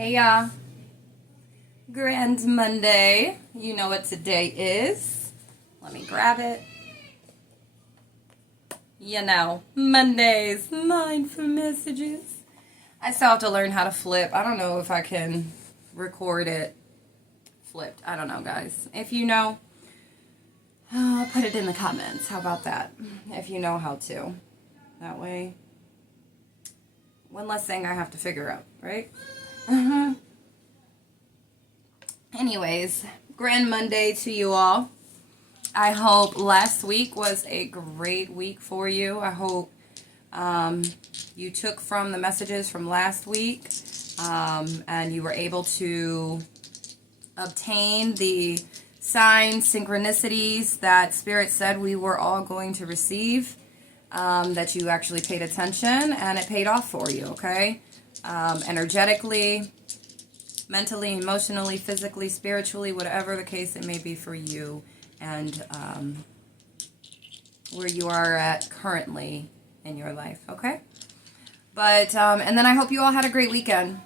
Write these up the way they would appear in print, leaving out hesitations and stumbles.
Hey y'all, Grand Monday. You know what today is. Let me grab it. You know, Mondays, mindful messages. I still have to learn how to flip. I don't know if I can record it flipped. I don't know, guys. If you know, put it in the comments. How about that? If you know how to. That way, one less thing I have to figure out, right? Anyways, Grand Monday to you all. I hope last week was a great week for you. I hope you took from the messages from last week and you were able to obtain the signs, synchronicities that Spirit said we were all going to receive, that you actually paid attention and it paid off for you, okay? Energetically, mentally, emotionally, physically, spiritually, whatever the case it may be for you, and where you are at currently in your life, okay? But, and then I hope you all had a great weekend.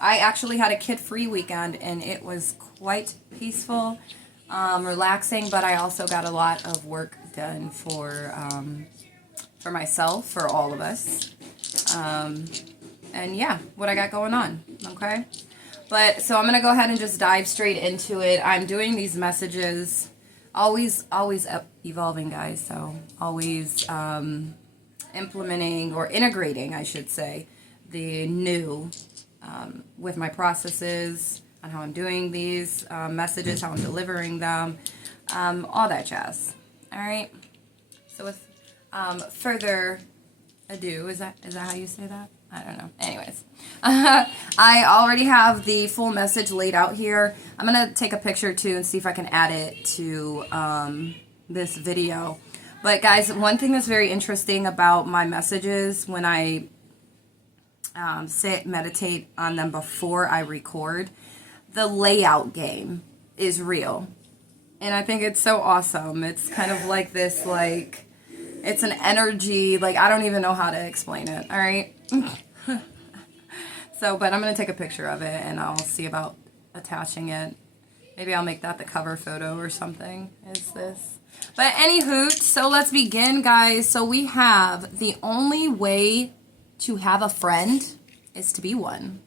I actually had a kid-free weekend, and it was quite peaceful, relaxing, but I also got a lot of work done for myself, for all of us, and yeah, what I got going on, okay? But, so I'm going to go ahead and just dive straight into it. I'm doing these messages, always evolving, guys, so always implementing, or integrating, I should say, the new with my processes on how I'm doing these messages, how I'm delivering them, all that jazz. All right? So with further ado, is that how you say that? I don't know. Anyways, I already have the full message laid out here. I'm going to take a picture too and see if I can add it to this video. But guys, one thing that's very interesting about my messages when I meditate on them before I record, the layout game is real. And I think it's so awesome. It's kind of like this, like, it's an energy, like, I don't even know how to explain it, all right? So, but I'm going to take a picture of it, and I'll see about attaching it. Maybe I'll make that the cover photo or something, is this. But anywho, so let's begin, guys. So we have the only way to have a friend is to be one,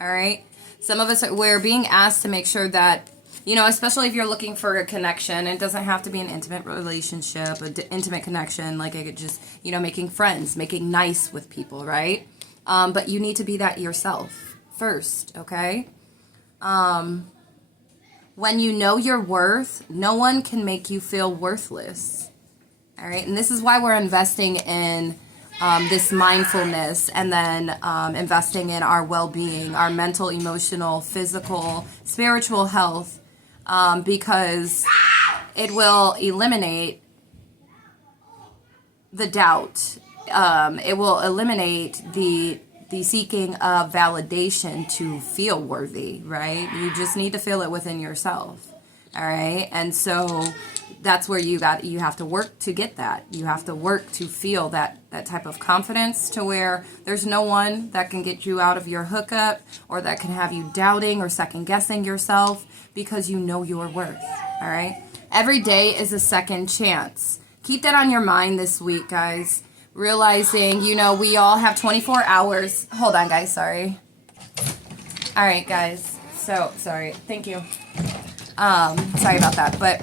all right? Some of us, we're being asked to make sure that, you know, especially if you're looking for a connection, it doesn't have to be an intimate relationship, an intimate connection, like I could just, you know, making friends, making nice with people, right? But you need to be that yourself first, okay? When you know your worth, no one can make you feel worthless, all right? And this is why we're investing in this mindfulness, and then investing in our well-being, our mental, emotional, physical, spiritual health, because it will eliminate the doubt. It will eliminate the seeking of validation to feel worthy, right? You just need to feel it within yourself, all right? And so that's where you have to work to get that. You have to work to feel that type of confidence, to where there's no one that can get you out of your hookup, or that can have you doubting or second guessing yourself, because you know your worth, all right? Every day is a second chance. Keep that on your mind this week, guys. Realizing, you know, we all have 24 hours. Hold on, guys, sorry. All right, guys. So, sorry. Thank you. Sorry about that. But,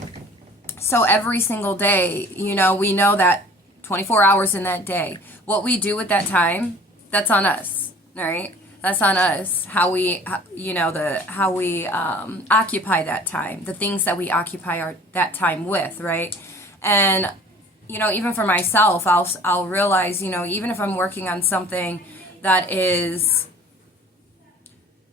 so every single day, you know, we know that 24 hours in that day. What we do with that time, that's on us, all right? That's on us. How we, you know, how we occupy that time. The things that we occupy that time with, right? And, you know, even for myself, I'll realize, you know, even if I'm working on something that is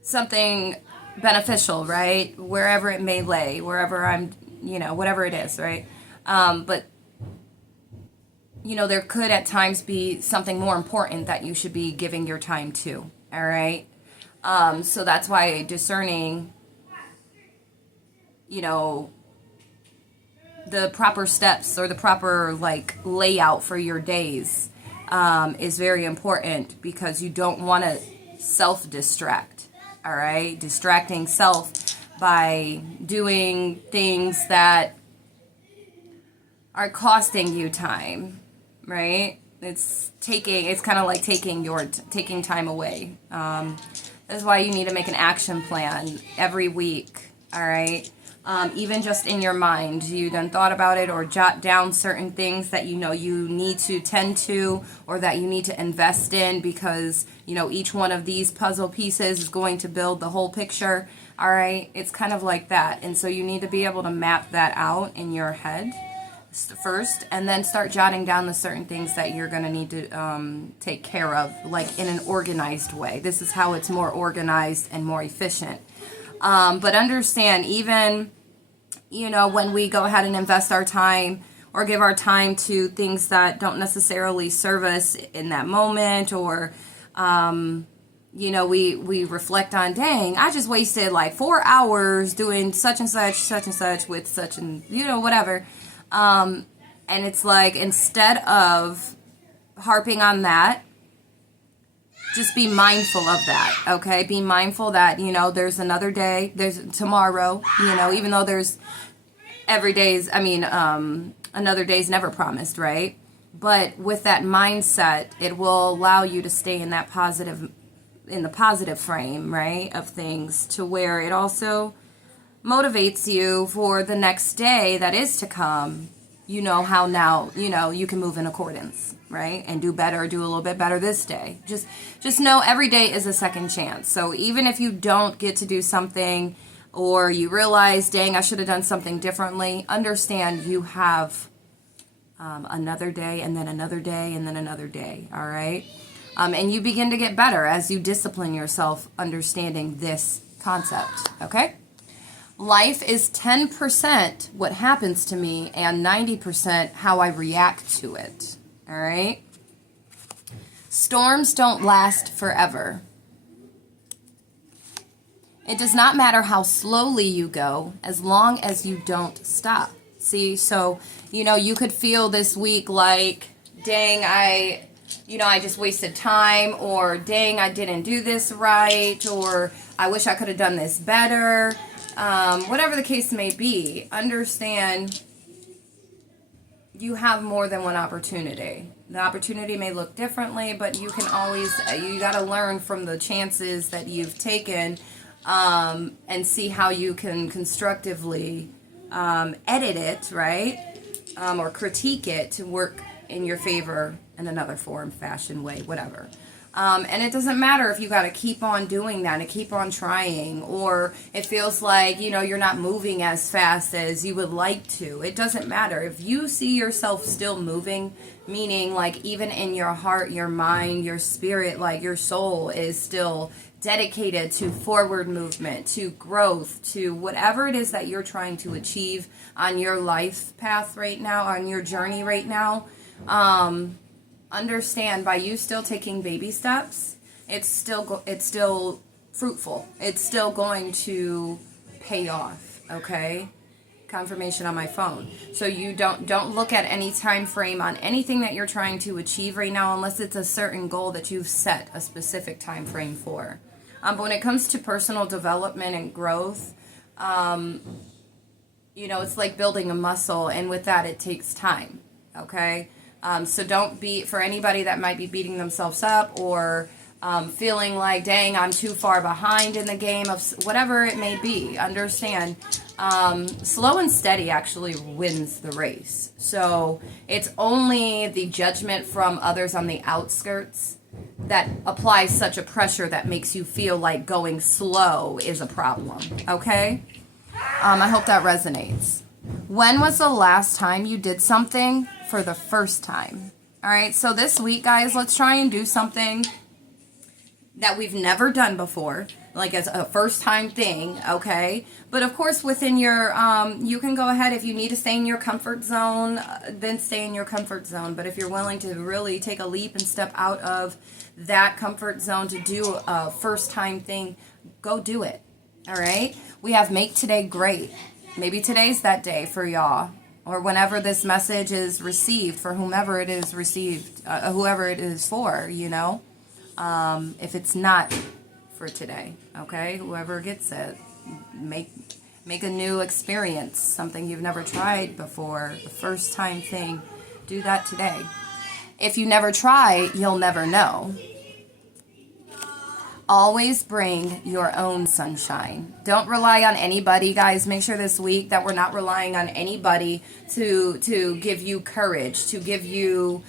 something beneficial, right? Wherever it may lay, wherever I'm, you know, whatever it is, right? But, you know, there could at times be something more important that you should be giving your time to, all right? So that's why discerning, you know, the proper steps, or the proper, like, layout for your days is very important, because you don't want to self-distract, all right? Distracting self by doing things that are costing you time, right? It's kind of like taking time away. That's why you need to make an action plan every week, all right? Even just in your mind, you done thought about it, or jot down certain things that you know you need to tend to, or that you need to invest in, because you know each one of these puzzle pieces is going to build the whole picture. All right, it's kind of like that, and so you need to be able to map that out in your head first, and then start jotting down the certain things that you're going to need to take care of, like in an organized way. This is how it's more organized and more efficient. But understand, even when we go ahead and invest our time or give our time to things that don't necessarily serve us in that moment, or we reflect on, dang, I just wasted like 4 hours doing such and such with such and whatever. And it's like, instead of harping on that, just be mindful of that, okay? Be mindful that, there's another day, there's tomorrow, even though there's another day's never promised, right? But with that mindset, it will allow you to stay in the positive frame, right, of things, to where it also motivates you for the next day that is to come. How now, you can move in accordance, right? And do a little bit better this day. Just know every day is a second chance. So even if you don't get to do something, or you realize, dang, I should have done something differently, understand you have another day, and then another day, and then another day, all right? And you begin to get better as you discipline yourself, understanding this concept, okay? Life is 10% what happens to me and 90% how I react to it. All right? Storms don't last forever. It does not matter how slowly you go, as long as you don't stop. See, so, you could feel this week like, dang, I just wasted time, or dang, I didn't do this right, or I wish I could have done this better. Whatever the case may be, understand you have more than one opportunity. The opportunity may look differently, but you can always, you got to learn from the chances that you've taken, and see how you can constructively edit it, right? Or critique it to work in your favor in another form, fashion, way, whatever. And it doesn't matter if you got to keep on doing that and keep on trying, or it feels like, you're not moving as fast as you would like to. It doesn't matter. If you see yourself still moving, meaning like even in your heart, your mind, your spirit, like your soul is still dedicated to forward movement, to growth, to whatever it is that you're trying to achieve on your life path right now, on your journey right now, understand, by you still taking baby steps, it's still fruitful. It's still going to pay off, okay? Confirmation on my phone. So you don't look at any time frame on anything that you're trying to achieve right now, unless it's a certain goal that you've set a specific time frame for. But when it comes to personal development and growth, it's like building a muscle, and with that it takes time, okay? So don't be, for anybody that might be beating themselves up, or feeling like, dang, I'm too far behind in the game, of whatever it may be, understand, slow and steady actually wins the race. So it's only the judgment from others on the outskirts that applies such a pressure that makes you feel like going slow is a problem, okay? I hope that resonates. When was the last time you did something for the first time? All right, so this week, guys, let's try and do something that we've never done before, like as a first time thing, okay? But of course, within your, you can go ahead, if you need to stay in your comfort zone, then stay in your comfort zone. But if you're willing to really take a leap and step out of that comfort zone to do a first time thing, go do it, all right? We have Make Today Great. Maybe today's that day for y'all, or whenever this message is received, for whomever it is received, whoever it is for, If it's not for today, okay? Whoever gets it, make a new experience, something you've never tried before, the first time thing. Do that today. If you never try, you'll never know. Always bring your own sunshine. Don't rely on anybody, guys. Make sure this week that we're not relying on anybody to give you courage, to give you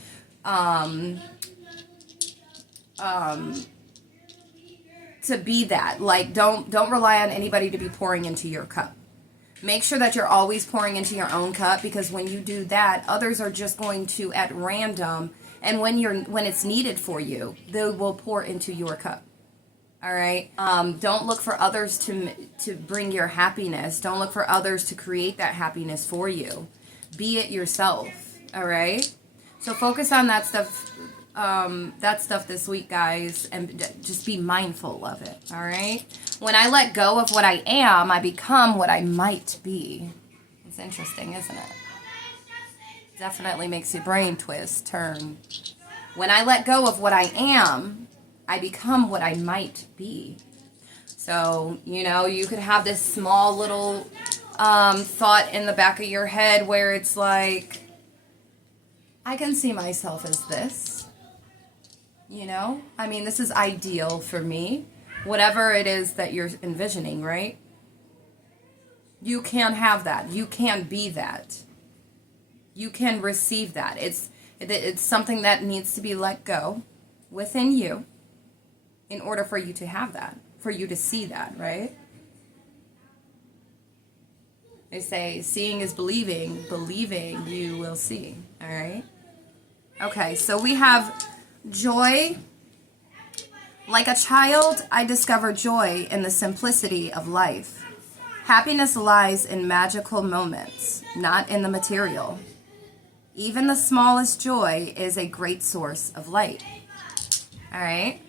to be that. Like, don't rely on anybody to be pouring into your cup. Make sure that you're always pouring into your own cup, because when you do that, others are just going to, at random, and when it's needed for you, they will pour into your cup. All right. Don't look for others to bring your happiness. Don't look for others to create that happiness for you. Be it yourself. All right. So focus on that stuff. This week, guys, and just be mindful of it. All right. When I let go of what I am, I become what I might be. It's interesting, isn't it? Definitely makes your brain turn. When I let go of what I am, I become what I might be. So, you could have this small little thought in the back of your head where it's like, I can see myself as this. This is ideal for me. Whatever it is that you're envisioning, right? You can have that. You can be that. You can receive that. It's something that needs to be let go within you in order for you to have that, for you to see that, right? They say, seeing is believing. Believing, you will see. All right? Okay, so we have joy. Like a child, I discover joy in the simplicity of life. Happiness lies in magical moments, not in the material. Even the smallest joy is a great source of light. All right?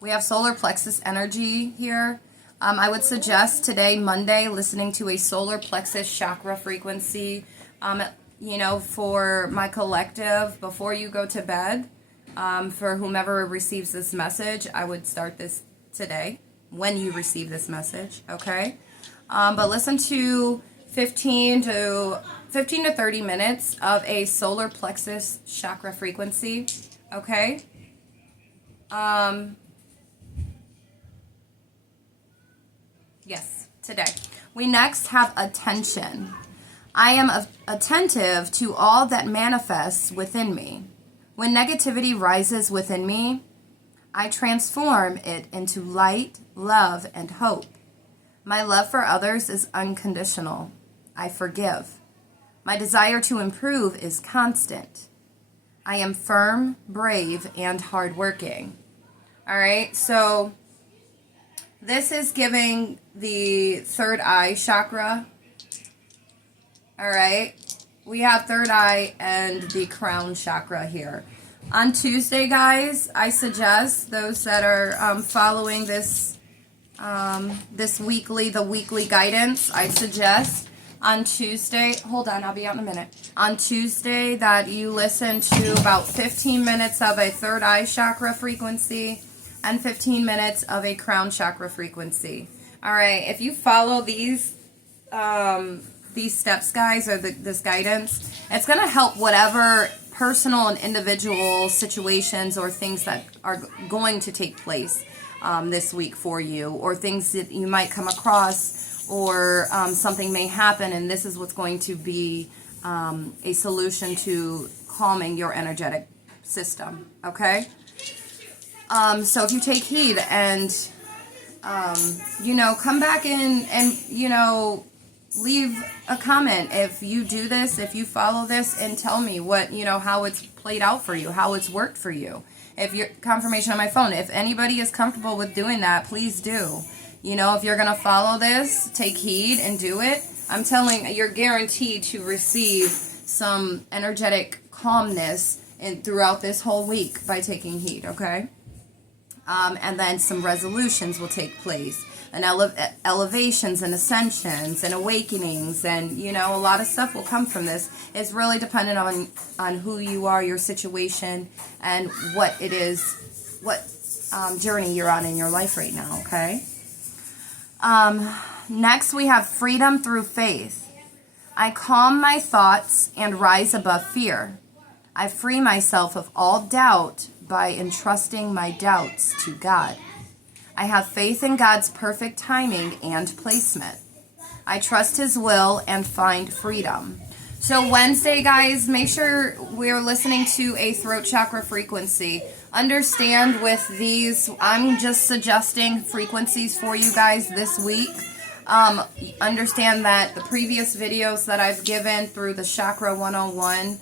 We have solar plexus energy here. I would suggest today, Monday, listening to a solar plexus chakra frequency, for my collective before you go to bed. For whomever receives this message, I would start this today when you receive this message, okay? But listen to 15 to 30 minutes of a solar plexus chakra frequency, okay? Yes, today. We next have attention. I am attentive to all that manifests within me. When negativity rises within me, I transform it into light, love, and hope. My love for others is unconditional. I forgive. My desire to improve is constant. I am firm, brave, and hardworking. All right, so this is giving the third eye chakra. All right, we have third eye and the crown chakra here. On Tuesday, guys, I suggest those that are following this the weekly guidance, I suggest on Tuesday, hold on, I'll be out in a minute. On Tuesday, that you listen to about 15 minutes of a third eye chakra frequency and 15 minutes of a crown chakra frequency. All right, if you follow these steps, guys, or this guidance, it's going to help whatever personal and individual situations or things that are going to take place this week for you, or things that you might come across, or something may happen, and this is what's going to be a solution to calming your energetic system, okay? So if you take heed and, come back in and, leave a comment if you do this, if you follow this, and tell me what, how it's played out for you, how it's worked for you. If you're confirmation on my phone, if anybody is comfortable with doing that, please do. If you're going to follow this, take heed and do it. I'm telling you, you're guaranteed to receive some energetic calmness throughout this whole week by taking heed, okay? And then some resolutions will take place, and elevations and ascensions and awakenings, and a lot of stuff will come from this. It's really dependent on who you are, your situation, and what it is, what journey you're on in your life right now, okay? Next, we have freedom through faith. I calm my thoughts and rise above fear. I free myself of all doubt by entrusting my doubts to God. I have faith in God's perfect timing and placement. I trust His will and find freedom. So Wednesday, guys, make sure we're listening to a throat chakra frequency. Understand with these, I'm just suggesting frequencies for you guys this week. Understand that the previous videos that I've given through the Chakra 101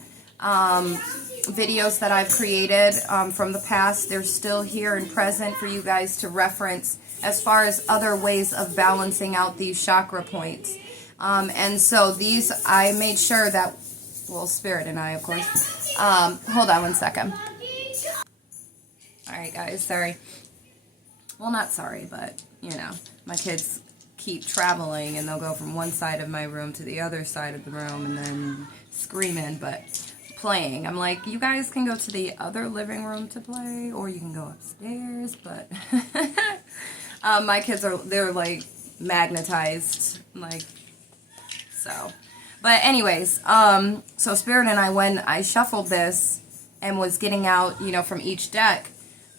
videos that I've created from the past, they're still here and present for you guys to reference as far as other ways of balancing out these chakra points. And so these, I made sure that, well, Spirit and I, of course. Hold on one second. All right, guys, sorry. Well, not sorry, but, you know, my kids keep traveling, and they'll go from one side of my room to the other side of the room and then screaming, but playing. I'm like, you guys can go to the other living room to play, or you can go upstairs, but my kids they're like magnetized, like, so. But anyways, so Spirit and I, when I shuffled this and was getting out, you know, from each deck,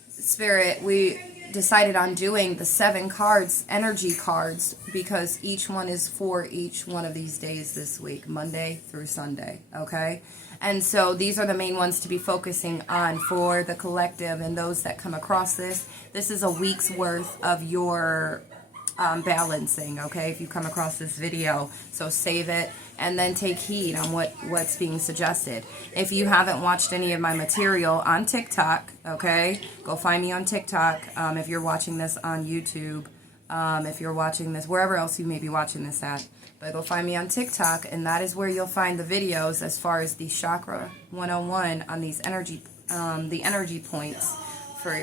Spirit, we decided on doing the 7 cards, energy cards, because each one is for each one of these days this week, Monday through Sunday, okay? And so these are the main ones to be focusing on for the collective and those that come across this. This is a week's worth of your balancing, okay, if you come across this video. So save it and then take heed on what's being suggested. If you haven't watched any of my material on TikTok, okay, go find me on TikTok. If you're watching this on YouTube, if you're watching this wherever else you may be watching this at, but go find me on TikTok, and that is where you'll find the videos as far as the Chakra 101 on these energy, the energy points for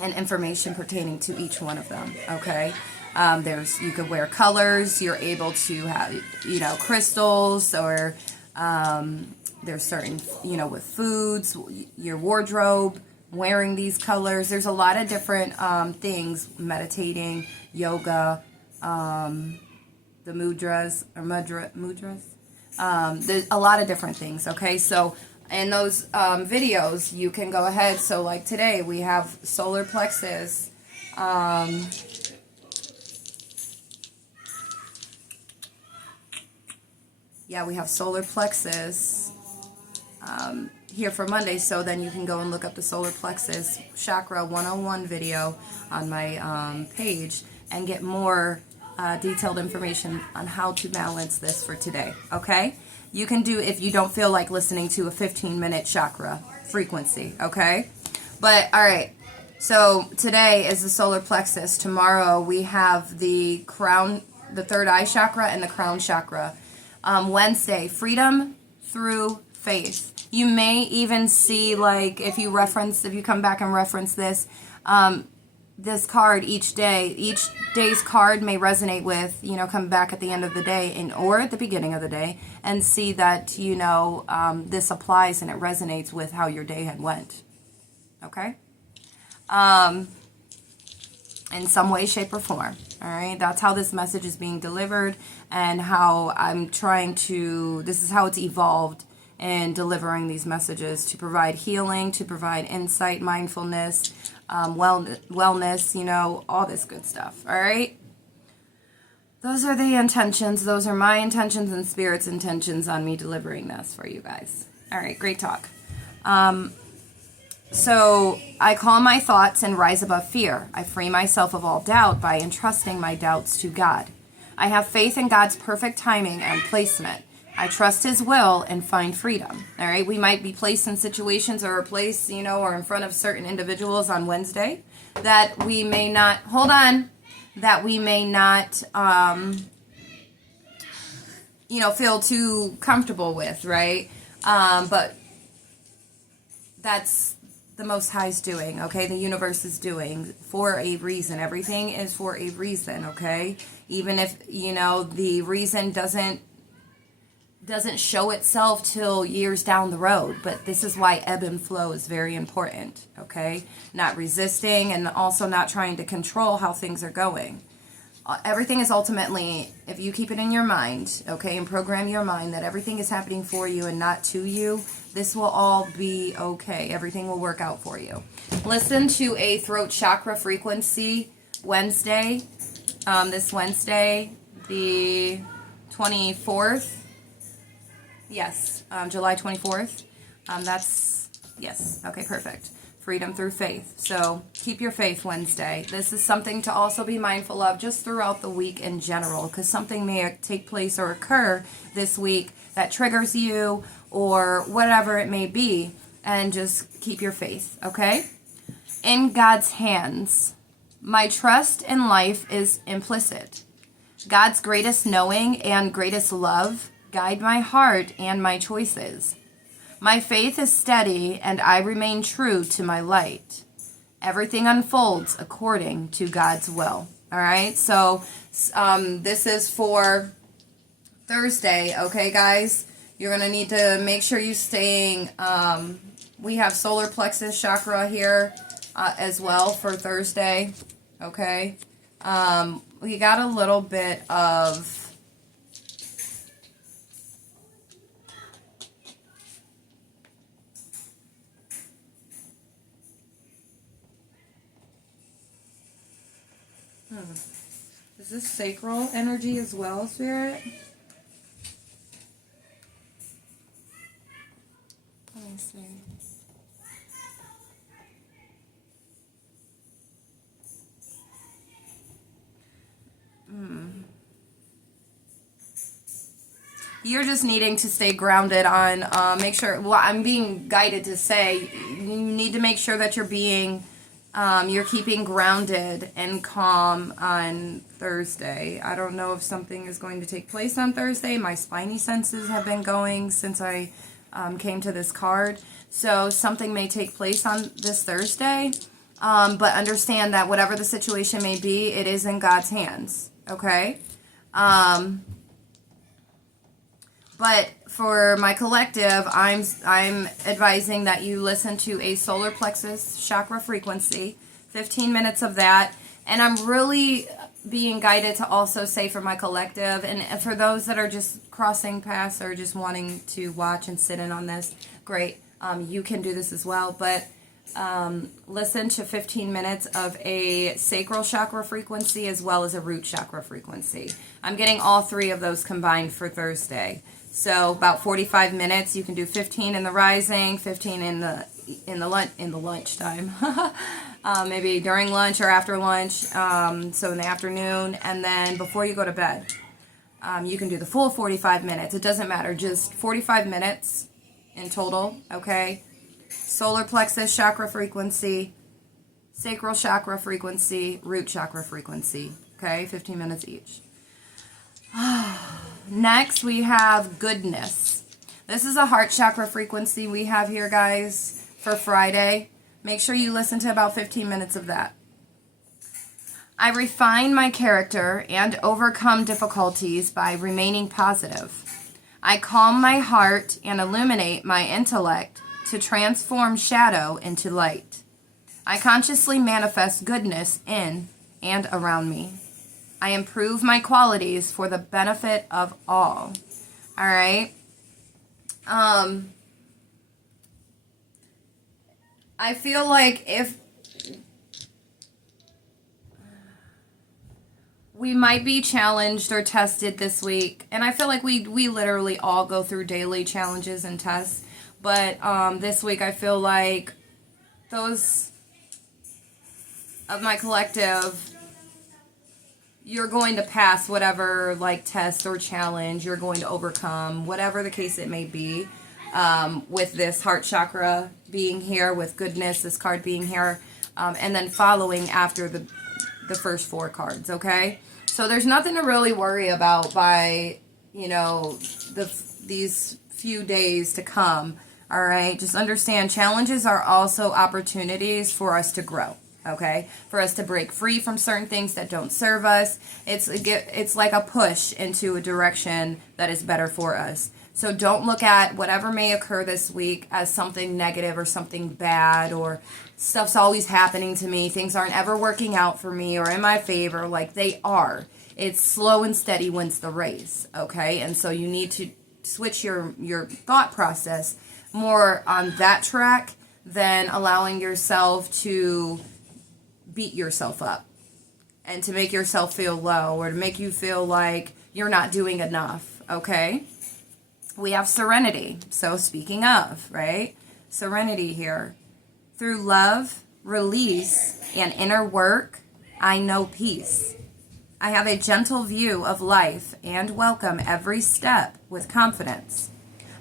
and information pertaining to each one of them, okay? You could wear colors, you're able to have, you know, crystals, or there's certain, you know, with foods, your wardrobe, wearing these colors. There's a lot of different things, meditating, yoga, the mudras, or mudras. There's a lot of different things, okay? So in those videos, you can go ahead. So like today, we have solar plexus. Yeah, we have solar plexus here for Monday. So then you can go and look up the solar plexus chakra 101 video on my page and get more detailed information on how to balance this for today, okay? You can do, if you don't feel like listening to a 15-minute chakra frequency, okay? But, all right, so today is the solar plexus. Tomorrow we have the crown, the third eye chakra, and the crown chakra. Wednesday, freedom through faith. You may even see, like, if you come back and reference this, this card each day's card may resonate with, you know, come back at the end of the day or at the beginning of the day and see that, you know, this applies and it resonates with how your day had went. Okay? In some way, shape, or form. All right? That's how this message is being delivered, and how I'm trying to, this is how it's evolved in delivering these messages, to provide healing, to provide insight, mindfulness, wellness, you know, all this good stuff. All right? Those are the intentions. Those are my intentions and Spirit's intentions on me delivering this for you guys. All right, great talk. So I calm my thoughts and rise above fear. I free myself of all doubt by entrusting my doubts to God. I have faith in God's perfect timing and placement. I trust His will and find freedom. All right, we might be placed in situations or a place, you know, or in front of certain individuals on Wednesday that we may not, you know, feel too comfortable with, right? But that's the Most High's doing, okay? The universe is doing for a reason. Everything is for a reason, okay? Even if, you know, the reason doesn't doesn't show itself till years down the road. But this is why ebb and flow is very important, okay? Not resisting and also not trying to control how things are going. Everything is ultimately, if you keep it in your mind, okay, and program your mind that everything is happening for you and not to you, this will all be okay. Everything will work out for you. Listen to a throat chakra frequency Wednesday, this Wednesday, the 24th. Yes, July 24th. Yes, okay, perfect. Freedom through faith. So keep your faith Wednesday. This is something to also be mindful of just throughout the week in general, because something may take place or occur this week that triggers you or whatever it may be, and just keep your faith, okay? In God's hands. My trust in life is implicit. God's greatest knowing and greatest love guide my heart and my choices. My faith is steady, and I remain true to my light. Everything unfolds according to God's will. All right, so this is for Thursday, okay, guys? You're going to need to make sure you're staying, we have solar plexus chakra here as well for Thursday, okay? We got a little bit of... Is this sacral energy as well, Spirit? Let me see. You're just needing to stay grounded on, make sure, well, I'm being guided to say, you need to make sure that you're being... you're keeping grounded and calm on Thursday. I don't know if something is going to take place on Thursday. My spidey senses have been going since I came to this card. So something may take place on this Thursday. But understand that whatever the situation may be, it is in God's hands. Okay? But for my collective, I'm advising that you listen to a solar plexus chakra frequency, 15 minutes of that. And I'm really being guided to also say for my collective, and for those that are just crossing paths or just wanting to watch and sit in on this, great. You can do this as well. But listen to 15 minutes of a sacral chakra frequency as well as a root chakra frequency. I'm getting all three of those combined for Thursday. So about 45 minutes. You can do 15 in the rising, 15 in the lunchtime. Maybe during lunch or after lunch. So in the afternoon, and then before you go to bed. You can do the full 45 minutes. It doesn't matter. Just 45 minutes in total. Okay. Solar plexus chakra frequency, sacral chakra frequency, root chakra frequency. Okay. 15 minutes each. Next, we have goodness. This is a heart chakra frequency we have here, guys, for Friday. Make sure you listen to about 15 minutes of that. I refine my character and overcome difficulties by remaining positive. I calm my heart and illuminate my intellect to transform shadow into light. I consciously manifest goodness in and around me. I improve my qualities for the benefit of all. All right. I feel like if we might be challenged or tested this week, and I feel like we literally all go through daily challenges and tests, but this week I feel like those of my collective, you're going to pass whatever like test or challenge, you're going to overcome, whatever the case it may be, with this heart chakra being here, with goodness, this card being here, and then following after the first four cards, okay? So there's nothing to really worry about by, you know, these few days to come, all right? Just understand challenges are also opportunities for us to grow. Okay, for us to break free from certain things that don't serve us. It's like a push into a direction that is better for us. So don't look at whatever may occur this week as something negative or something bad, or stuff's always happening to me, things aren't ever working out for me or in my favor. Like, they are. It's slow and steady wins the race, okay? And so you need to switch your thought process more on that track than allowing yourself to beat yourself up and to make yourself feel low or to make you feel like you're not doing enough, okay? We have serenity. So speaking of, right? Serenity here. Through love, release, and inner work, I know peace. I have a gentle view of life and welcome every step with confidence.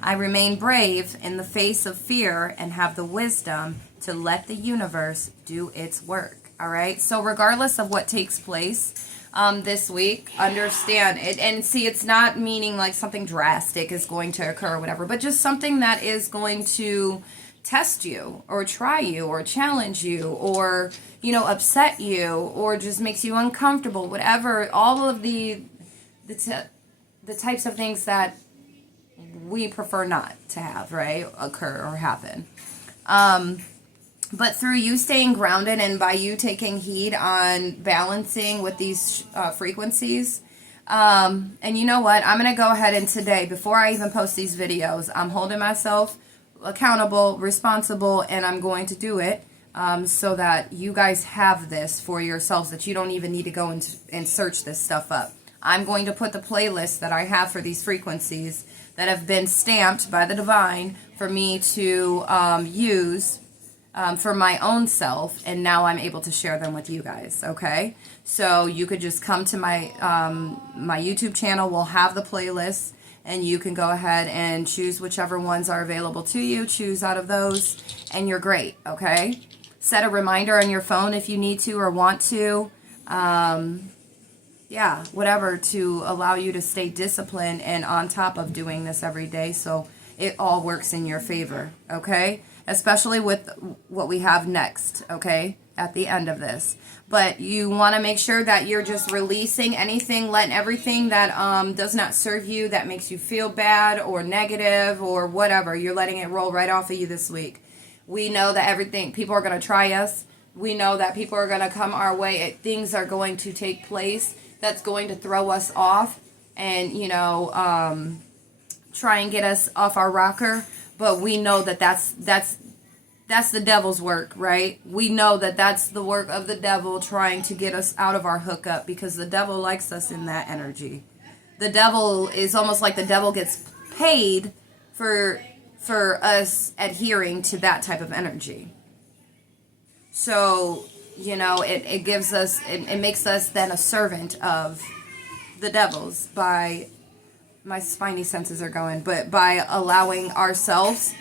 I remain brave in the face of fear and have the wisdom to let the universe do its work. All right. So regardless of what takes place this week, understand it. And see, it's not meaning like something drastic is going to occur or whatever, but just something that is going to test you or try you or challenge you or, you know, upset you or just makes you uncomfortable, whatever. All of the types of things that we prefer not to have, right, occur or happen. But through you staying grounded and by you taking heed on balancing with these frequencies, and you know what, I'm going to go ahead and today, before I even post these videos, I'm holding myself accountable, responsible, and I'm going to do it so that you guys have this for yourselves, that you don't even need to go and search this stuff up. I'm going to put the playlist that I have for these frequencies that have been stamped by the divine for me to use for my own self, and now I'm able to share them with you guys, okay? So you could just come to my my YouTube channel. We'll have the playlist, and you can go ahead and choose whichever ones are available to you. Choose out of those, and you're great, okay? Set a reminder on your phone if you need to or want to. Yeah, whatever, to allow you to stay disciplined and on top of doing this every day so it all works in your favor, okay? Especially with what we have next, okay, at the end of this. But you want to make sure that you're just releasing anything, letting everything that does not serve you, that makes you feel bad or negative or whatever, you're letting it roll right off of you this week. We know that people are going to try us. We know that people are going to come our way. Things are going to take place that's going to throw us off and, you know, try and get us off our rocker. But we know that that's the devil's work, right? We know that that's the work of the devil trying to get us out of our hookup, because the devil likes us in that energy. The devil is almost like the devil gets paid for us adhering to that type of energy. So, you know, it gives us, it makes us then a servant of the devil's by, my spiny senses are going, but by allowing ourselves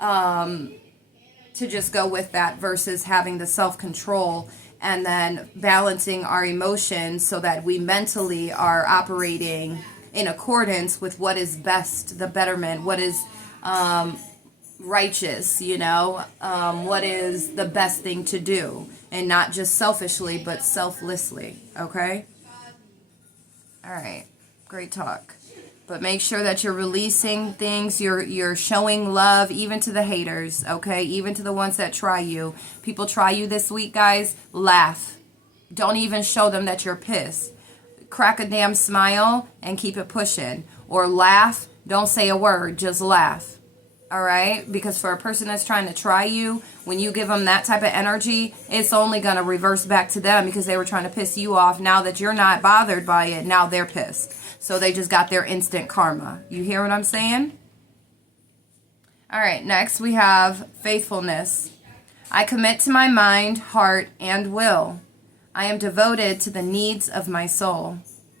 to just go with that versus having the self-control and then balancing our emotions so that we mentally are operating in accordance with what is best, the betterment, what is righteous, you know, what is the best thing to do, and not just selfishly but selflessly. Okay, all right, great talk. But make sure that you're releasing things, you're showing love even to the haters, okay, even to the ones that try you. People try you this week, guys, laugh. Don't even show them that you're pissed. Crack a damn smile and keep it pushing, or laugh. Don't say a word, just laugh. All right? Because for a person that's trying to try you, when you give them that type of energy, it's only going to reverse back to them because they were trying to piss you off. Now that you're not bothered by it, now they're pissed. So they just got their instant karma. You hear what I'm saying? All right, next we have faithfulness. I commit to my mind, heart, and will. I am devoted to the needs of my soul.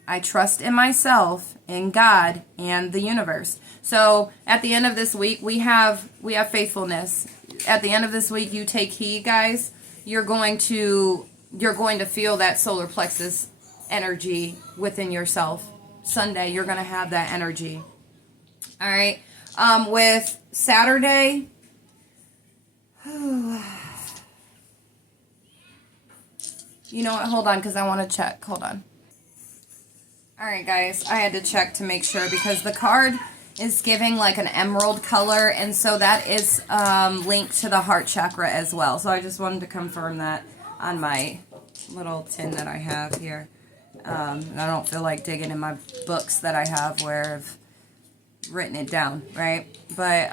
I trust in myself, in God, and the universe. So at the end of this week, we have faithfulness. At the end of this week, you take heed, guys. You're going to feel that solar plexus energy within yourself. Sunday, you're going to have that energy. All right. With Saturday, you know what? Hold on, because I want to check. Hold on. All right, guys, I had to check to make sure because the card is giving like an emerald color, and so that is linked to the heart chakra as well. So I just wanted to confirm that on my little tin that I have here. I don't feel like digging in my books that I have where I've written it down, right? But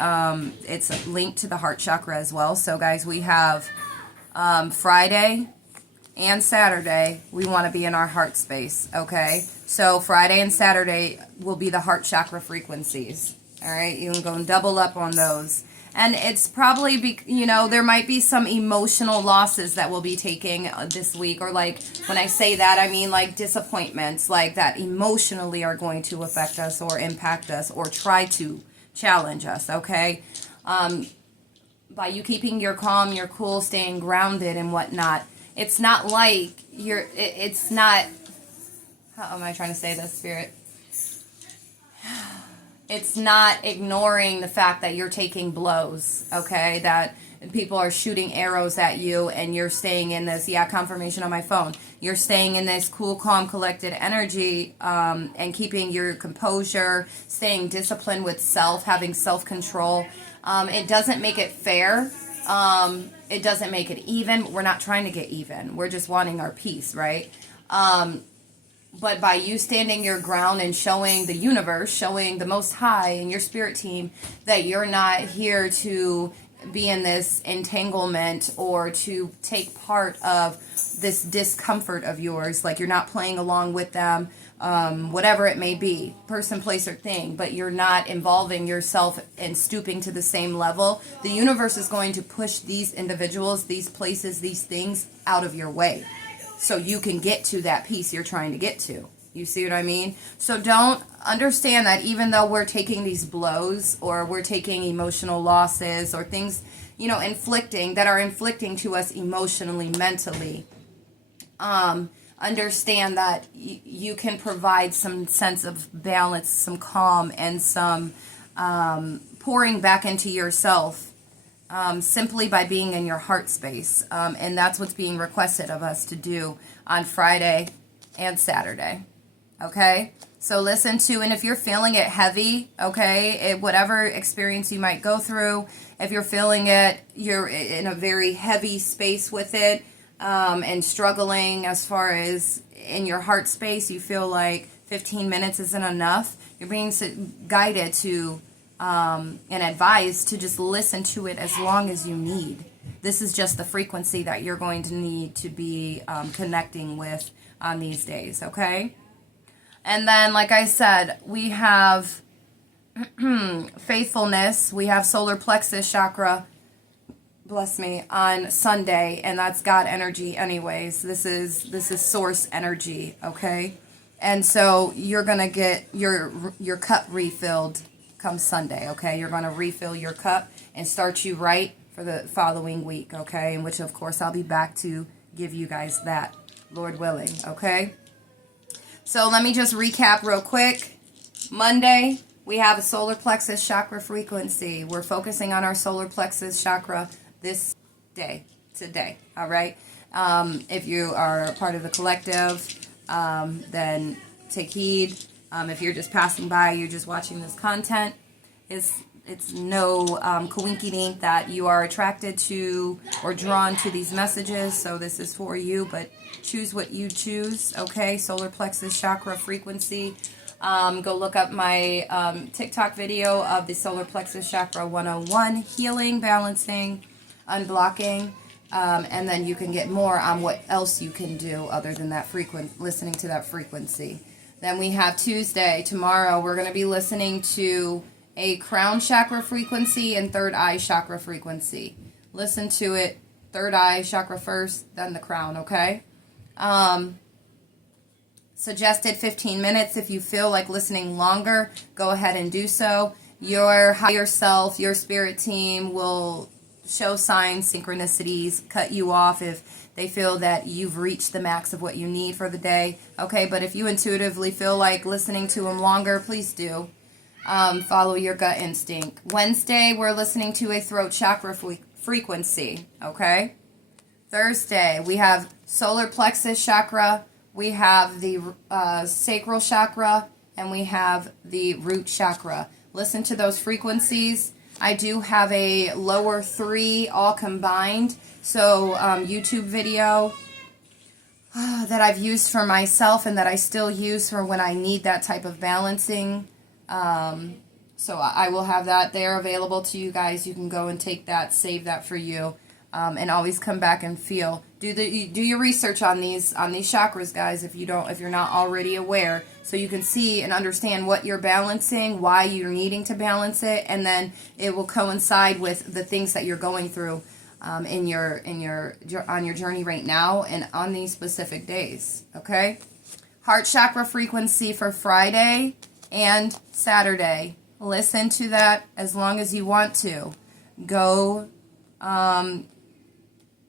it's linked to the heart chakra as well. So guys, we have Friday and Saturday, we want to be in our heart space, okay? So Friday and Saturday will be the heart chakra frequencies, all right? You can go and double up on those. And it's probably, there might be some emotional losses that we'll be taking this week. Or like, when I say that, I mean like disappointments, like that emotionally are going to affect us or impact us or try to challenge us, okay? By you keeping your calm, your cool, staying grounded and whatnot, it's not like it's not, how am I trying to say this, Spirit? It's not ignoring the fact that you're taking blows, okay? That people are shooting arrows at you and you're staying in this, confirmation on my phone. You're staying in this cool, calm, collected energy and keeping your composure, staying disciplined with self, having self-control. It doesn't make it fair. It doesn't make it even. We're not trying to get even. We're just wanting our peace, right? But by you standing your ground and showing the universe, showing the Most High and your spirit team that you're not here to be in this entanglement or to take part of this discomfort of yours, like you're not playing along with them, whatever it may be, person, place, or thing, but you're not involving yourself and stooping to the same level, the universe is going to push these individuals, these places, these things out of your way so you can get to that peace you're trying to get to. You see what I mean? So don't understand that even though we're taking these blows or we're taking emotional losses or things, inflicting to us emotionally, mentally, understand that you can provide some sense of balance, some calm, and some pouring back into yourself simply by being in your heart space. And that's what's being requested of us to do on Friday and Saturday. Okay? So listen to, and if you're feeling it heavy, okay, whatever experience you might go through, if you're feeling it, you're in a very heavy space with it, and struggling as far as in your heart space, you feel like 15 minutes isn't enough, you're being guided to and advised to just listen to it as long as you need. This is just the frequency that you're going to need to be connecting with on these days, okay? And then, like I said, we have faithfulness. We have solar plexus chakra, bless me, on Sunday, and that's God energy anyways. This is source energy, okay? And so you're going to get your cup refilled come Sunday, okay? You're going to refill your cup and start you right for the following week, okay? In which, of course, I'll be back to give you guys that, Lord willing, okay? So let me just recap real quick. Monday, we have a solar plexus chakra frequency. We're focusing on our solar plexus chakra this day, today, all right? If you are part of the collective, then take heed. If you're just passing by, you're just watching this content, it's no coinkydink that you are attracted to or drawn to these messages, so this is for you, but choose what you choose, okay? Solar plexus chakra frequency. Go look up my TikTok video of the solar plexus chakra 101, healing, balancing, unblocking, and then you can get more on what else you can do other than that listening to that frequency. Then we have Tuesday, tomorrow, we're going to be listening to a crown chakra frequency and third eye chakra frequency. Listen to it, third eye chakra first, then the crown, okay? Suggested 15 minutes. If you feel like listening longer, go ahead and do so. Your higher self, your spirit team will show signs, synchronicities, cut you off if they feel that you've reached the max of what you need for the day. Okay, but if you intuitively feel like listening to them longer, please do. Follow your gut instinct. Wednesday, we're listening to a throat chakra frequency. Okay? Thursday, we have solar plexus chakra, we have the sacral chakra, and we have the root chakra. Listen to those frequencies. I do have a lower 3 all combined. So YouTube video that I've used for myself and that I still use for when I need that type of balancing. So I will have that there available to you guys. You can go and take that, save that for you, and always come back and feel. Do your research on these chakras, guys, if you're not already aware, so you can see and understand what you're balancing, why you're needing to balance it, and then it will coincide with the things that you're going through on your journey right now and on these specific days. Okay, heart chakra frequency for Friday and Saturday. Listen to that as long as you want to. Go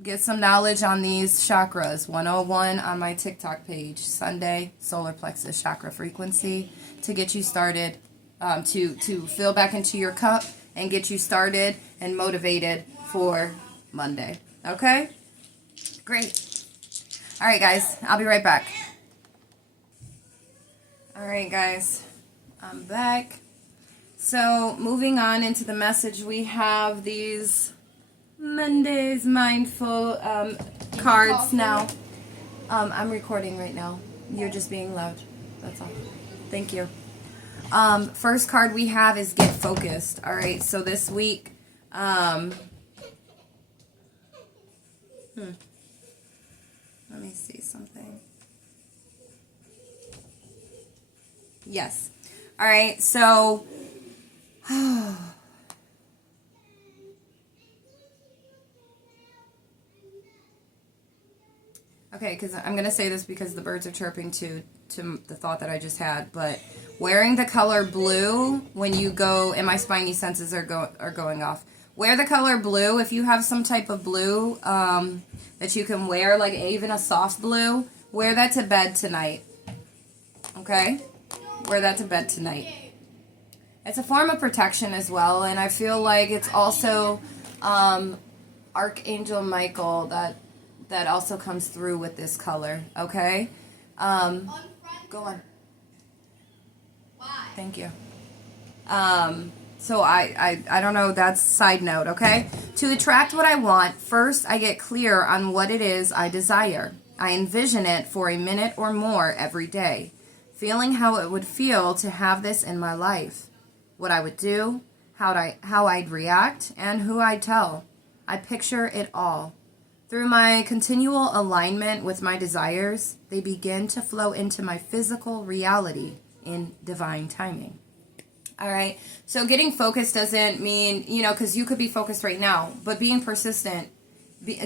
get some knowledge on these chakras. 101 on my TikTok page. Sunday, solar plexus chakra frequency, to get you started, to fill back into your cup and get you started and motivated for Monday. Okay? Great. All right, guys. I'll be right back. All right, guys. I'm back. So, moving on into the message, we have these Monday's Mindful cards now. I'm recording right now. You're just being loud. That's all. Thank you. First card we have is Get Focused. All right, so this week, let me see something. Yes. All right, so okay, because I'm going to say this because the birds are chirping to the thought that I just had, but wearing the color blue when you go, and my spidey senses are going off. Wear the color blue if you have some type of blue that you can wear, like even a soft blue. Wear that to bed tonight. Okay? Wear that to bed tonight. It's a form of protection as well, and I feel like it's also Archangel Michael that also comes through with this color, okay? Go on. Why? Thank you. So I don't know, that's side note, okay? To attract what I want, first I get clear on what it is I desire. I envision it for a minute or more every day, feeling how it would feel to have this in my life. What I would do, how I'd react, and who I'd tell. I picture it all. Through my continual alignment with my desires, they begin to flow into my physical reality in divine timing. All right, so getting focused doesn't mean, because you could be focused right now, but being persistent,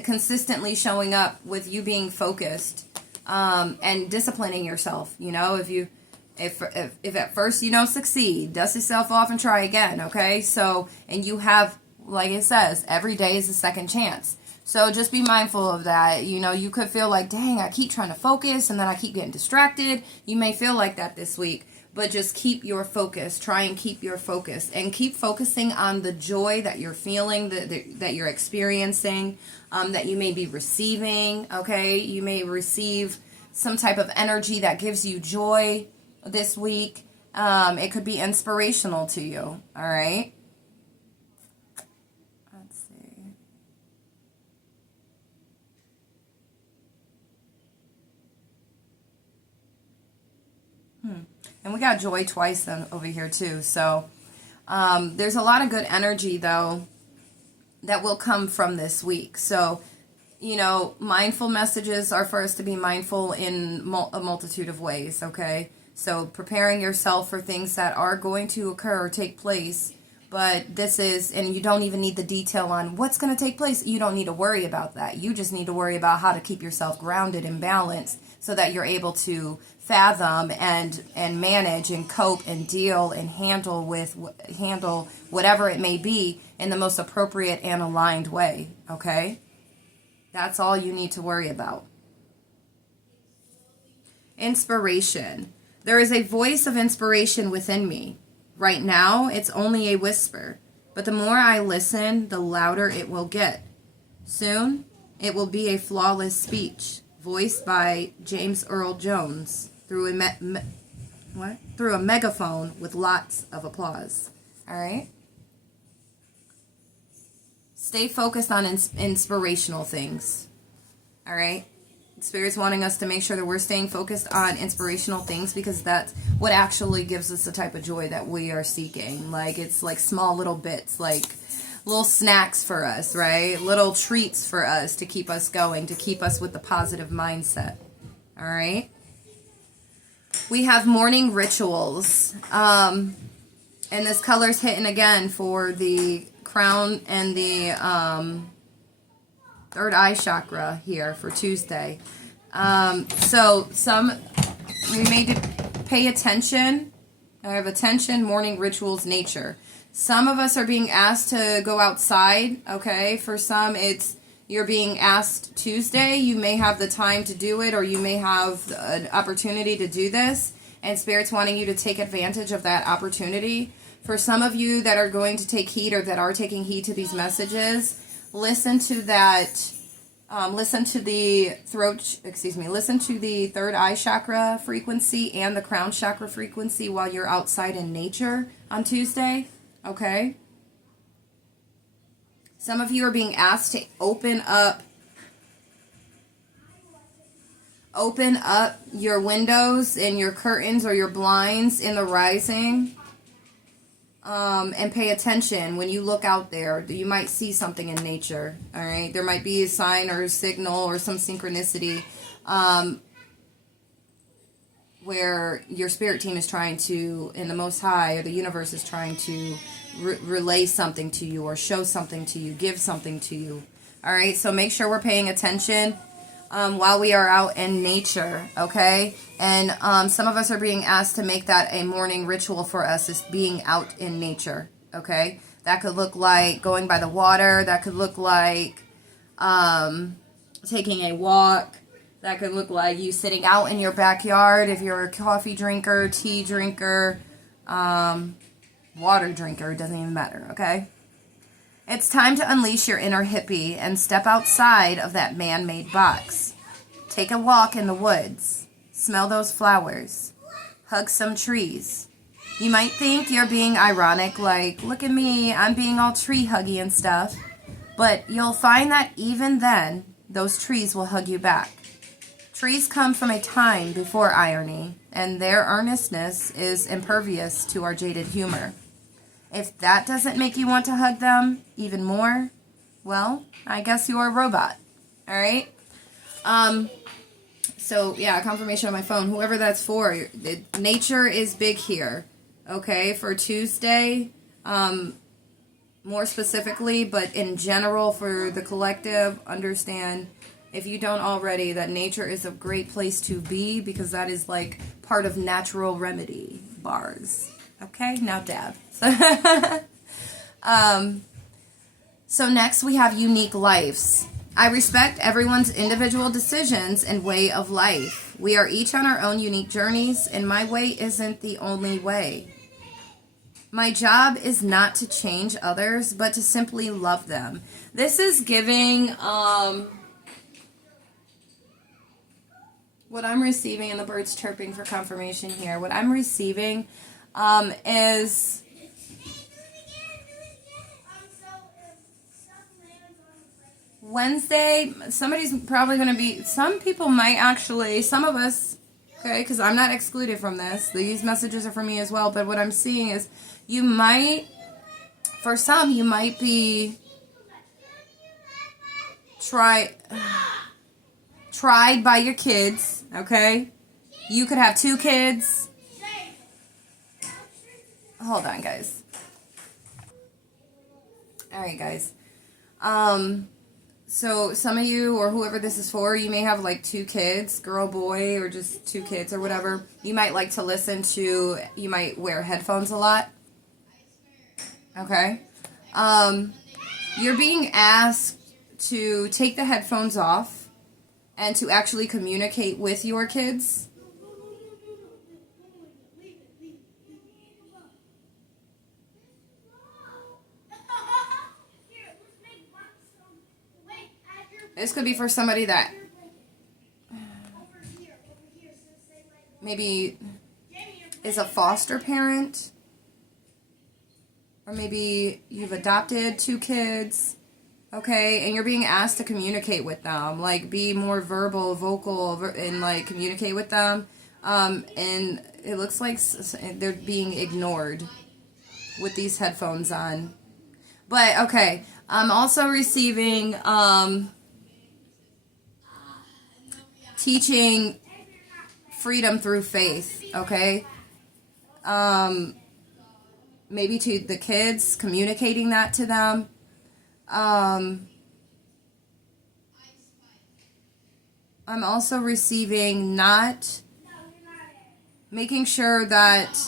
consistently showing up with you being focused, and disciplining yourself. If at first you don't succeed, dust yourself off and try again, okay? So, and you have, like it says, every day is a second chance. So just be mindful of that. You could feel like, dang, I keep trying to focus and then I keep getting distracted. You may feel like that this week, but just keep your focus. Try and keep your focus and keep focusing on the joy that you're feeling, that you're experiencing, that you may be receiving, okay? You may receive some type of energy that gives you joy this week. It could be inspirational to you, all right? Let's see. And we got joy twice over here too. So there's a lot of good energy though that will come from this week. So mindful messages are for us to be mindful in a multitude of ways, okay? So preparing yourself for things that are going to occur or take place, but and you don't even need the detail on what's going to take place. You don't need to worry about that. You just need to worry about how to keep yourself grounded and balanced so that you're able to fathom and manage and cope and deal and handle whatever it may be in the most appropriate and aligned way, okay? That's all you need to worry about. Inspiration. There is a voice of inspiration within me. Right now, it's only a whisper, but the more I listen, the louder it will get. Soon, it will be a flawless speech, voiced by James Earl Jones through a megaphone with lots of applause. All right? Stay focused on inspirational things. All right? Spirit's wanting us to make sure that we're staying focused on inspirational things, because that's what actually gives us the type of joy that we are seeking. Like, it's like small little bits, like little snacks for us, right? Little treats for us to keep us going, to keep us with the positive mindset. All right? We have morning rituals. And this color's hitting again for the crown and the third eye chakra here for Tuesday. So we may pay attention. I have attention, morning rituals, nature. Some of us are being asked to go outside, okay? For some, you're being asked Tuesday. You may have the time to do it, or you may have an opportunity to do this, and Spirit's wanting you to take advantage of that opportunity. For some of you that are going to take heed, or that are taking heed to these messages, listen to that. Listen to the listen to the third eye chakra frequency and the crown chakra frequency while you're outside in nature on Tuesday. Okay? Some of you are being asked to open up your windows and your curtains or your blinds in the rising. And pay attention when you look out there. You might see something in nature. All right, there might be a sign or a signal or some synchronicity where your spirit team is trying to, in the Most High, or the universe is trying to relay something to you, or show something to you, give something to you. All right, so make sure we're paying attention while we are out in nature, okay? And some of us are being asked to make that a morning ritual for us, is being out in nature, okay? That could look like going by the water. That could look like taking a walk. That could look like you sitting out in your backyard if you're a coffee drinker, tea drinker, water drinker. It doesn't even matter, okay? It's time to unleash your inner hippie and step outside of that man-made box. Take a walk in the woods. Smell those flowers. Hug some trees. You might think you're being ironic, like, look at me, I'm being all tree huggy and stuff. But you'll find that even then, those trees will hug you back. Trees come from a time before irony, and their earnestness is impervious to our jaded humor. If that doesn't make you want to hug them even more, well, I guess you're a robot. All right? So, yeah, confirmation on my phone. Whoever that's for, nature is big here, okay, for Tuesday, more specifically, but in general for the collective, understand, if you don't already, that nature is a great place to be, because that is like part of natural remedy bars. Okay, now dab. So next we have unique lives. I respect everyone's individual decisions and way of life. We are each on our own unique journeys, and my way isn't the only way. My job is not to change others, but to simply love them. This is giving, what I'm receiving, and the birds chirping for confirmation here, what I'm receiving is Wednesday. Somebody's probably going to be, some people might actually, some of us, okay, because I'm not excluded from this. These messages are for me as well, but what I'm seeing is you might, for some, you might be tried by your kids, okay? You could have 2 kids. Hold on, guys. All right, guys. So some of you, or whoever this is for, you may have like 2 kids, girl, boy, or just 2 kids or whatever. You might like to listen to, you might wear headphones a lot. Okay? You're being asked to take the headphones off and to actually communicate with your kids. This could be for somebody that maybe is a foster parent, or maybe you've adopted 2 kids, okay, and you're being asked to communicate with them, like be more vocal, and like communicate with them, and it looks like they're being ignored with these headphones on. But okay, I'm also receiving teaching freedom through faith, okay? Maybe to the kids, communicating that to them. I'm also receiving not making sure that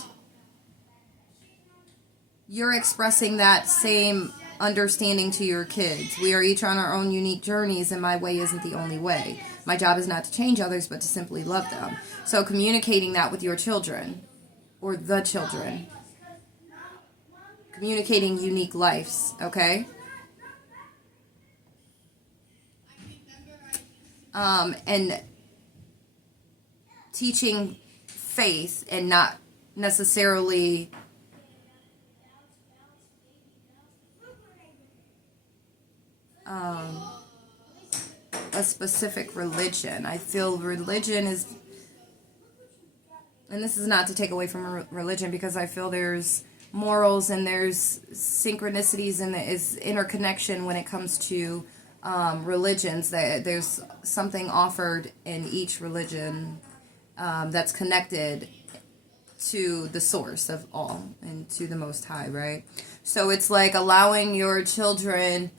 you're expressing that same understanding to your kids. We are each on our own unique journeys, and my way isn't the only way. My job is not to change others, but to simply love them. So communicating that with your children, or the children. Communicating unique lives, okay? And teaching faith and not necessarily a specific religion. I feel religion is, and this is not to take away from religion, because I feel there's morals and there's synchronicities and there is interconnection when it comes to religions. That there's something offered in each religion that's connected to the source of all and to the Most High, right? So it's like allowing your children,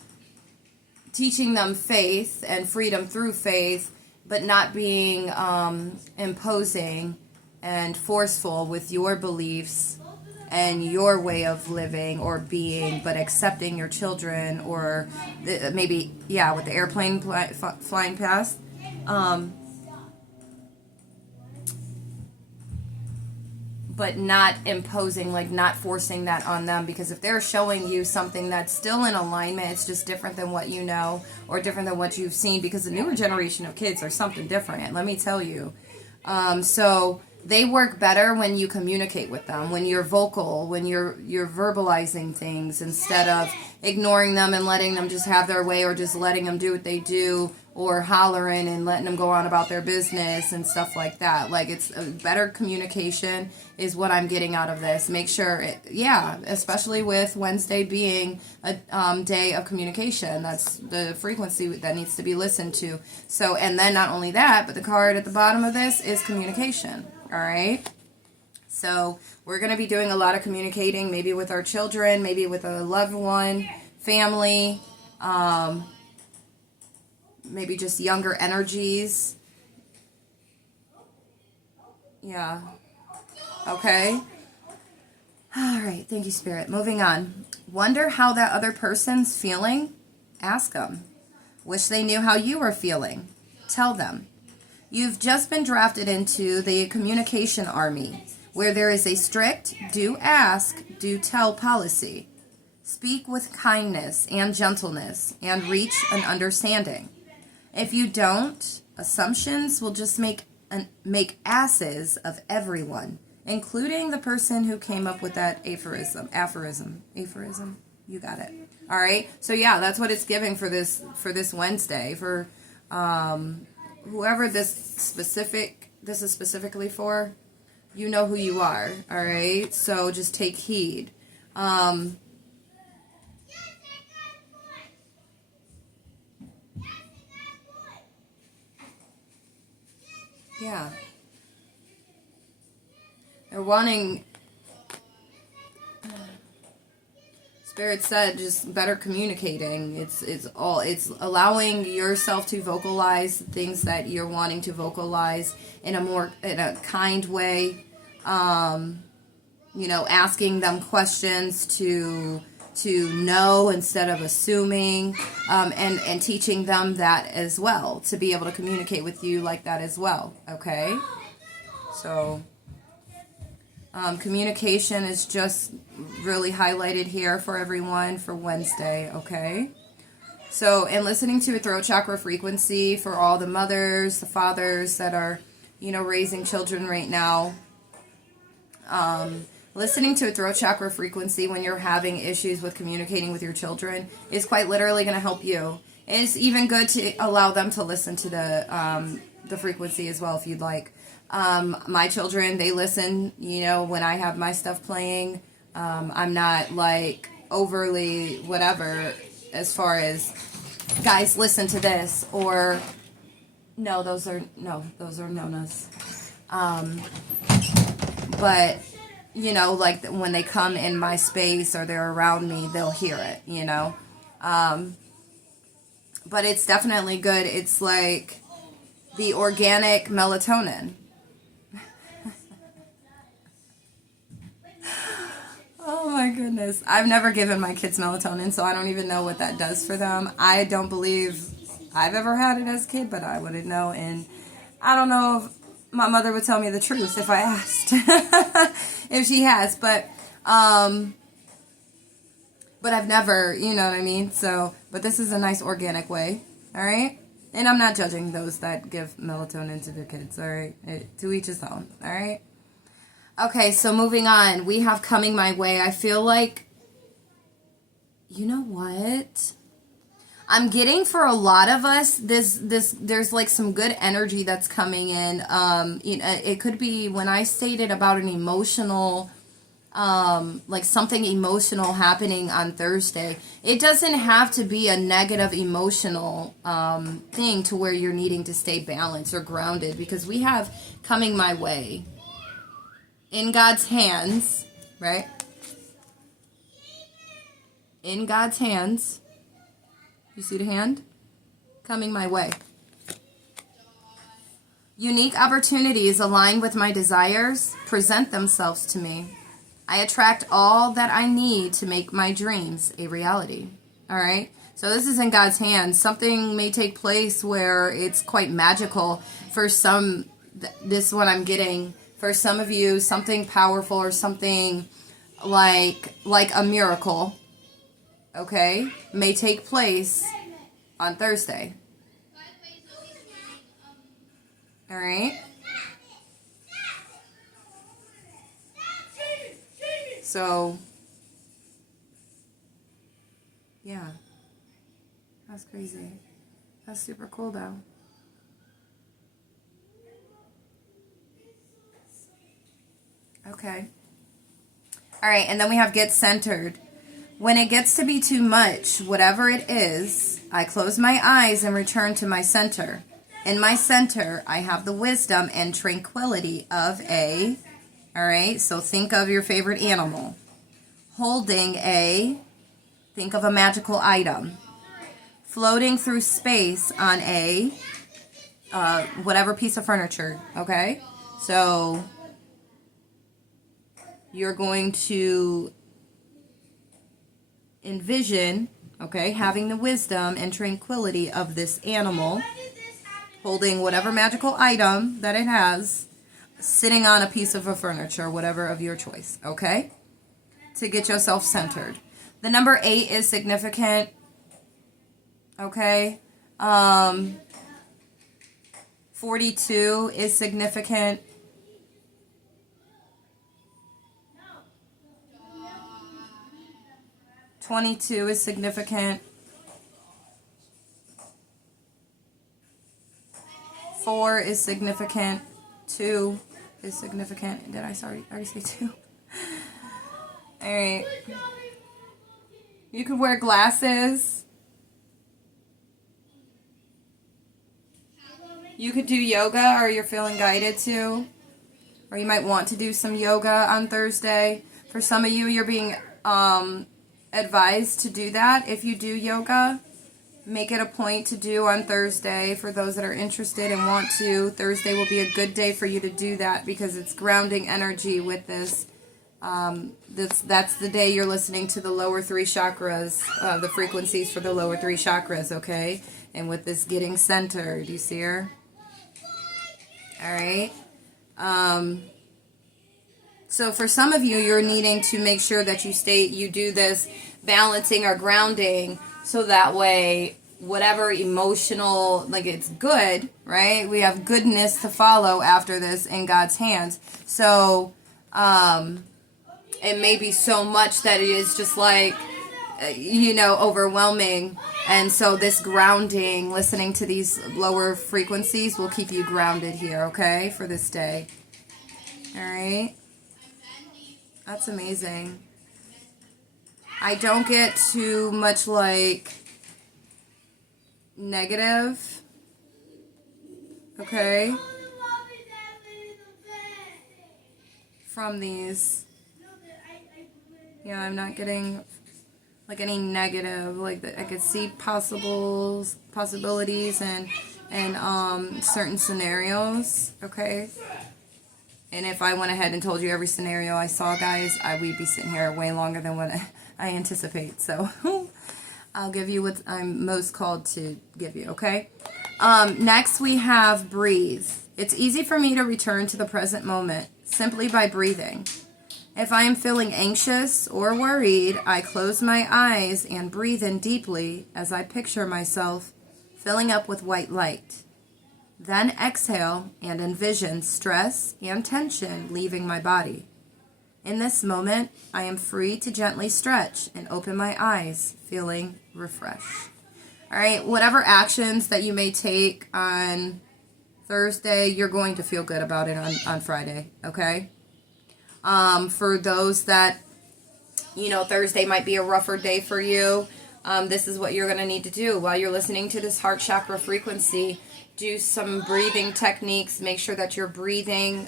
teaching them faith and freedom through faith, but not being imposing and forceful with your beliefs and your way of living or being, but accepting your children, or maybe, yeah, with the airplane flying past. But not imposing, like not forcing that on them, because if they're showing you something that's still in alignment, it's just different than what you know or different than what you've seen, because the newer generation of kids are something different, let me tell you. So they work better when you communicate with them, when you're vocal, when you're verbalizing things instead of ignoring them and letting them just have their way, or just letting them do what they do, or hollering and letting them go on about their business and stuff like that. Like, it's a better communication is what I'm getting out of this. Make sure, especially with Wednesday being a day of communication. That's the frequency that needs to be listened to. So, and then not only that, but the card at the bottom of this is communication. All right? So we're going to be doing a lot of communicating, maybe with our children, maybe with a loved one, family, maybe just younger energies. Yeah. Okay. All right. Thank you, Spirit. Moving on. Wonder how that other person's feeling? Ask them. Wish they knew how you were feeling? Tell them. You've just been drafted into the communication army, where there is a strict do ask, do tell policy. Speak with kindness and gentleness and reach an understanding. If you don't, assumptions will just make asses of everyone, including the person who came up with that aphorism. You got it. All right. So yeah, that's what it's giving for this Wednesday, for whoever this is specifically for. You know who you are. All right. So just take heed. Yeah. They're wanting, Spirit said, just better communicating. It's allowing yourself to vocalize things that you're wanting to vocalize in a kind way. Asking them questions to know instead of assuming, and teaching them that as well, to be able to communicate with you like that as well. Okay? So communication is just really highlighted here for everyone for Wednesday. Okay? So, and listening to a throat chakra frequency for all the mothers, the fathers that are, raising children right now. Listening to a throat chakra frequency when you're having issues with communicating with your children is quite literally going to help you. It's even good to allow them to listen to the frequency as well if you'd like. My children, they listen, you know, when I have my stuff playing. I'm not like overly whatever as far as, guys, listen to this, or no, those are nonas. But you know, like when they come in my space or they're around me, they'll hear it, you know. But it's definitely good. It's like the organic melatonin. Oh my goodness. I've never given my kids melatonin, so I don't even know what that does for them. I don't believe I've ever had it as a kid, but I wouldn't know. And I don't know if my mother would tell me the truth if I asked. If she has. But I've never, you know what I mean? So, but this is a nice organic way. All right? And I'm not judging those that give melatonin to their kids. All right? To each his own. All right? Okay, so moving on, we have coming my way. I feel like, you know what? I'm getting for a lot of us, there's like some good energy that's coming in. You know, it could be when I stated about an emotional, like something emotional happening on Thursday. It doesn't have to be a negative emotional thing to where you're needing to stay balanced or grounded, because we have coming my way. In God's hands, right? In God's hands. You see the hand? Coming my way. Unique opportunities aligned with my desires present themselves to me. I attract all that I need to make my dreams a reality. All right? So this is in God's hands. Something may take place where it's quite magical. For some, this is what I'm getting. For some of you, something powerful or something like a miracle, okay, may take place on Thursday. All right? So, yeah. That's crazy. That's super cool, though. Okay. All right, and then we have get centered. When it gets to be too much, whatever it is, I close my eyes and return to my center. In my center, I have the wisdom and tranquility of a, all right, so think of your favorite animal. Holding a, think of a magical item. Floating through space on a, whatever piece of furniture, okay? So you're going to envision, okay, having the wisdom and tranquility of this animal, holding whatever magical item that it has, sitting on a piece of a furniture, whatever of your choice, okay, to get yourself centered. The number 8 is significant, okay, 42 is significant. 22 is significant. 4 is significant. 2 is significant. Did I already say 2? All right. You could wear glasses. You could do yoga, or you're feeling guided to. Or you might want to do some yoga on Thursday. For some of you, you're being advised to do that. If you do yoga, make it a point to do on Thursday. For those that are interested and want to, Thursday will be a good day for you to do that, because it's grounding energy with this. That's the day you're listening to the lower 3 chakras, the frequencies for the lower 3 chakras, okay? And with this getting centered, you see her? All right. So for some of you, you're needing to make sure that you do this balancing or grounding, so that way, whatever emotional, like, it's good, right? We have goodness to follow after this in God's hands. So, it may be so much that it is just like, you know, overwhelming. And so this grounding, listening to these lower frequencies will keep you grounded here, okay, for this day. All right. That's amazing. I don't get too much like negative, okay, from these. Yeah, I'm not getting like any negative, like I could see possibilities and certain scenarios, okay. And if I went ahead and told you every scenario I saw, guys, we'd be sitting here way longer than what I anticipate. So I'll give you what I'm most called to give you, okay? Next we have breathe. It's easy for me to return to the present moment simply by breathing. If I am feeling anxious or worried, I close my eyes and breathe in deeply as I picture myself filling up with white light. Then exhale and envision stress and tension leaving my body. In this moment, I am free to gently stretch and open my eyes, feeling refreshed. All right, whatever actions that you may take on Thursday, you're going to feel good about it on Friday, okay? For those that, you know, Thursday might be a rougher day for you, this is what you're going to need to do while you're listening to this heart chakra frequency. Do some breathing techniques. Make sure that you're breathing,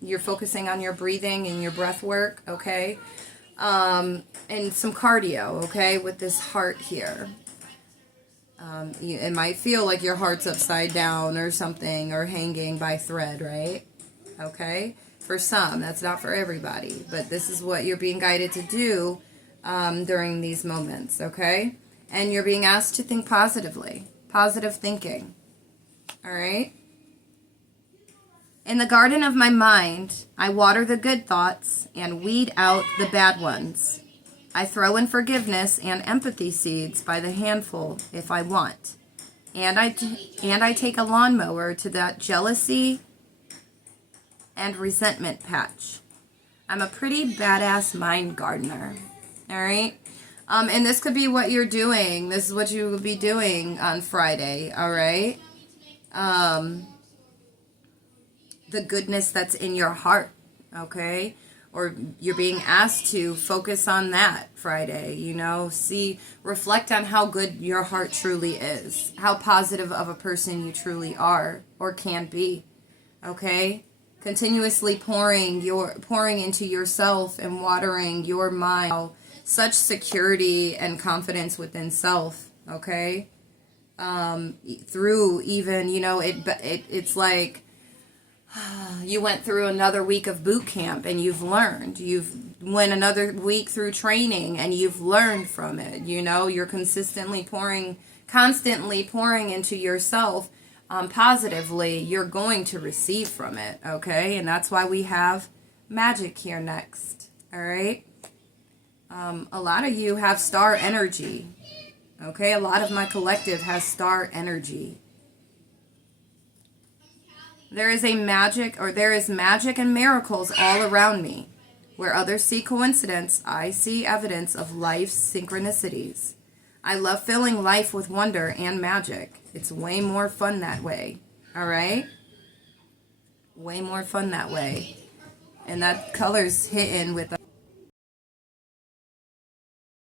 you're focusing on your breathing and your breath work, okay? And some cardio, okay, with this heart here. It might feel like your heart's upside down or something, or hanging by thread, right? Okay? For some, that's not for everybody, but this is what you're being guided to do during these moments, okay? And you're being asked to think positively, positive thinking. All right. In the garden of my mind, I water the good thoughts and weed out the bad ones. I throw in forgiveness and empathy seeds by the handful if I want. And I take a lawnmower to that jealousy and resentment patch. I'm a pretty badass mind gardener. All right. And this could be what you're doing. This is what you will be doing on Friday. All right. The goodness that's in your heart, okay? Or you're being asked to focus on that Friday, you know? Reflect on how good your heart truly is, how positive of a person you truly are or can be, okay? Continuously pouring into yourself and watering your mind, such security and confidence within self, okay? Through even, you know, it's like you went through another week of boot camp and you've learned. You've went another week through training and you've learned from it. You know, you're constantly pouring into yourself positively. You're going to receive from it, okay? And that's why we have magic here next, all right? A lot of you have star energy. Okay, a lot of my collective has star energy. There is magic and miracles all around me. Where others see coincidence, I see evidence of life's synchronicities. I love filling life with wonder and magic. It's way more fun that way. All right? Way more fun that way. And that color's hitting with